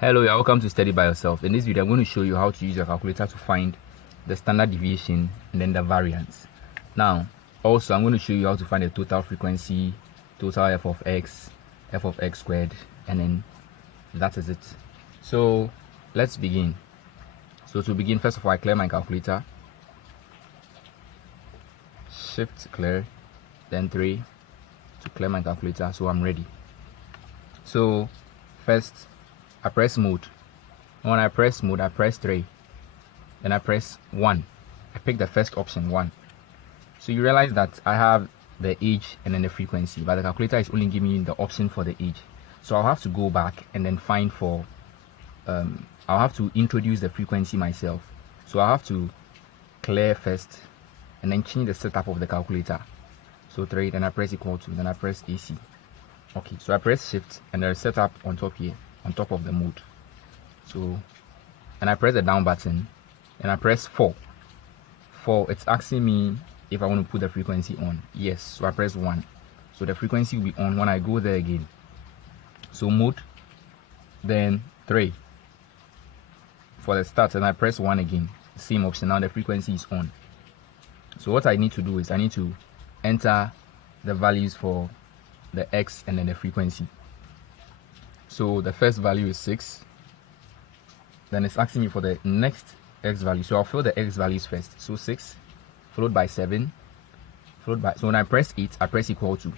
Hello, you're welcome to Study by Yourself. In this video, I'm going to show you how to use your calculator to find the standard deviation and then the variance. Now, also, I'm going to show you how to find the total frequency, total f of x squared, and then that is it. So, let's begin. So, to begin, first of all, I clear my calculator. Shift clear, then 3 to clear my calculator, so I'm ready. So, first, I press mode. When I press mode, I press 3. Then I press 1. I pick the first option, 1. So you realize that I have the age and then the frequency, but the calculator is only giving me the option for the age. So I'll have to go back and then find for, I'll have to introduce the frequency myself. So I'll have to clear first and then change the setup of the calculator. So 3, then I press equal to, then I press AC. Okay, so I press shift and there's setup on top here, on top of the mode. So, and I press the down button and I press 4. It's asking me if I want to put the frequency on. Yes, so I press 1. So the frequency will be on when I go there again. So mode, then 3 for the start, and I press 1 again. Same option. Now the frequency is on. So what I need to do is I need to enter the values for the x and then the frequency. So the first value is 6. Then it's asking me for the next x value. So I'll fill the x values first. So 6 followed by 7 followed by, so when I press 8, I press equal to,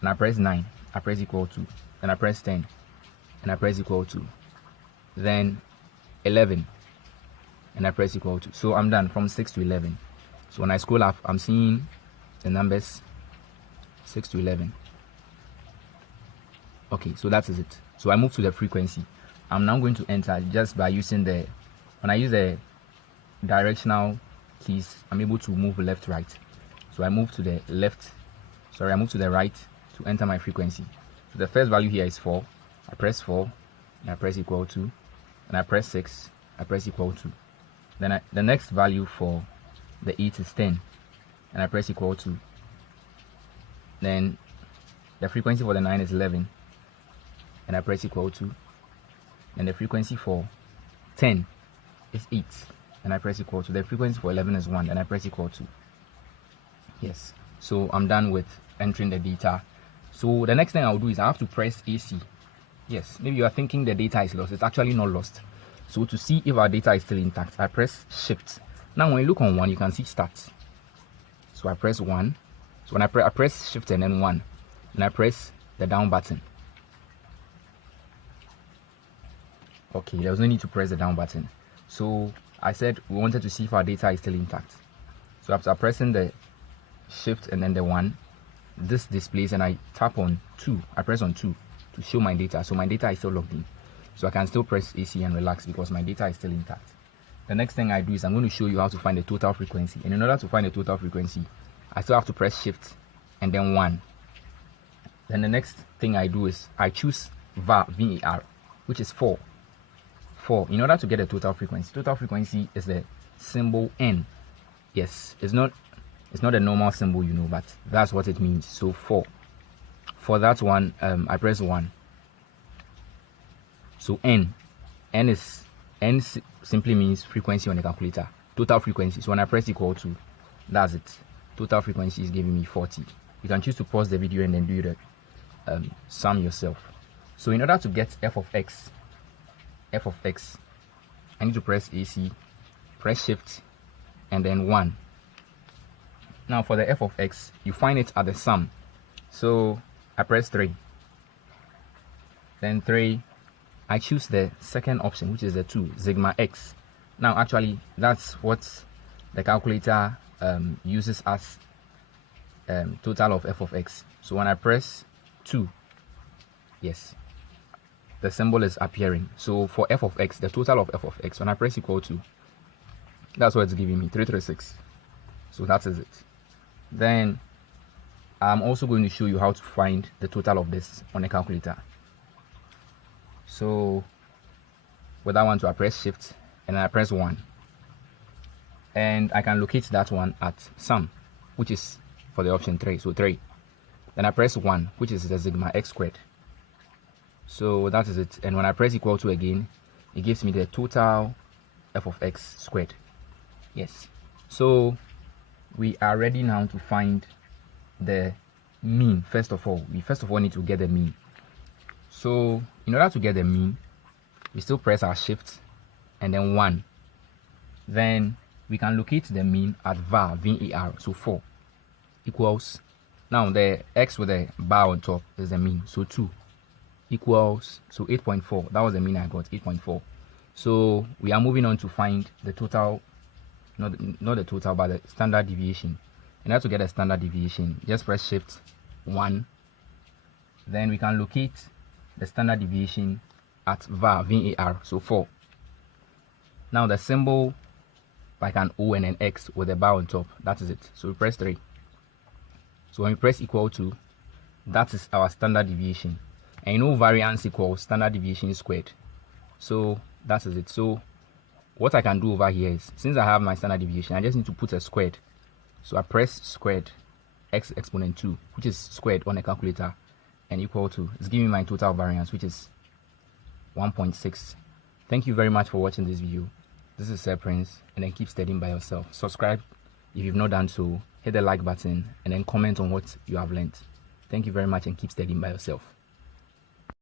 and I press 9, I press equal to, then I press 10 and I press equal to, then 11 and I press equal to. So I'm done from 6 to 11. So when I scroll up, I'm seeing the numbers 6 to 11. Okay, so that is it. So I move to the frequency. I'm now going to enter just by using the, when I use the directional keys, I'm able to move left, right. So I move to the left, sorry, I move to the right to enter my frequency. So the first value here is 4. I press 4 and I press equal to, and I press 6, I press equal to. Then the next value for the 8 is 10 and I press equal to. Then the frequency for the 9 is 11 and I press equal to, and the frequency for 10 is 8 and I press equal to. The frequency for 11 is 1 and I press equal to. Yes, so I'm done with entering the data. So the next thing I'll do is I have to press AC. Yes, maybe you are thinking the data is lost. It's actually not lost. So to see if our data is still intact, I press shift. Now when you look on 1, you can see start. So I press 1. So when I press shift and then 1, and I press the down button. Okay, there was no need to press the down button. So I said we wanted to see if our data is still intact. So after pressing the shift and then the 1, this displays, and I tap on 2. I press on 2 to show my data. So my data is still logged in. So I can still press AC and relax because my data is still intact. The next thing I do is I'm going to show you how to find the total frequency. And in order to find the total frequency, I still have to press shift and then 1. Then the next thing I do is I choose VAR, which is 4. In order to get a total frequency is the symbol N. Yes, it's not a normal symbol, you know, but that's what it means. So 4. For that one, I press 1. So N simply means frequency on the calculator, total frequency. So when I press equal to, that's it. Total frequency is giving me 40. You can choose to pause the video and then do the sum yourself. So in order to get f of x, I need to press AC, press shift, and then 1. Now for the f of x, you find it at the sum. So I press 3. Then 3, I choose the second option, which is the 2, sigma x. Now actually, that's what the calculator uses as total of f of x. So when I press 2, yes, the symbol is appearing. So for f of x, the total of f of x, when I press equal to, that's what it's giving me, 336. So that is it. Then I'm also going to show you how to find the total of this on a calculator. So with that one, so I press shift and I press 1. And I can locate that one at sum, which is for the option 3. So 3. Then I press 1, which is the sigma x squared. So that is it. And when I press equal to again, it gives me the total f of x squared. Yes. So we are ready now to find the mean. First of all, we need to get the mean. So in order to get the mean, we still press our shift and then 1. Then we can locate the mean at var, so 4 equals, now the x with the bar on top is the mean, so 2 equals, so 8.4. That was the mean I got, 8.4. So we are moving on to find the total, not the total, but the standard deviation. In order to get a standard deviation, just press shift 1. Then we can locate the standard deviation at var, so 4. Now the symbol like an O and an X with a bar on top, that is it. So we press 3. So when we press equal to, that is our standard deviation. And you know variance equals standard deviation squared. So that is it. So what I can do over here is, since I have my standard deviation, I just need to put a squared. So I press squared x exponent 2, which is squared on a calculator, and equal to, it's giving me my total variance, which is 1.6. Thank you very much for watching this video. This is Sir Prince, and then keep studying by yourself. Subscribe if you've not done so, hit the like button, and then comment on what you have learned. Thank you very much, and keep studying by yourself.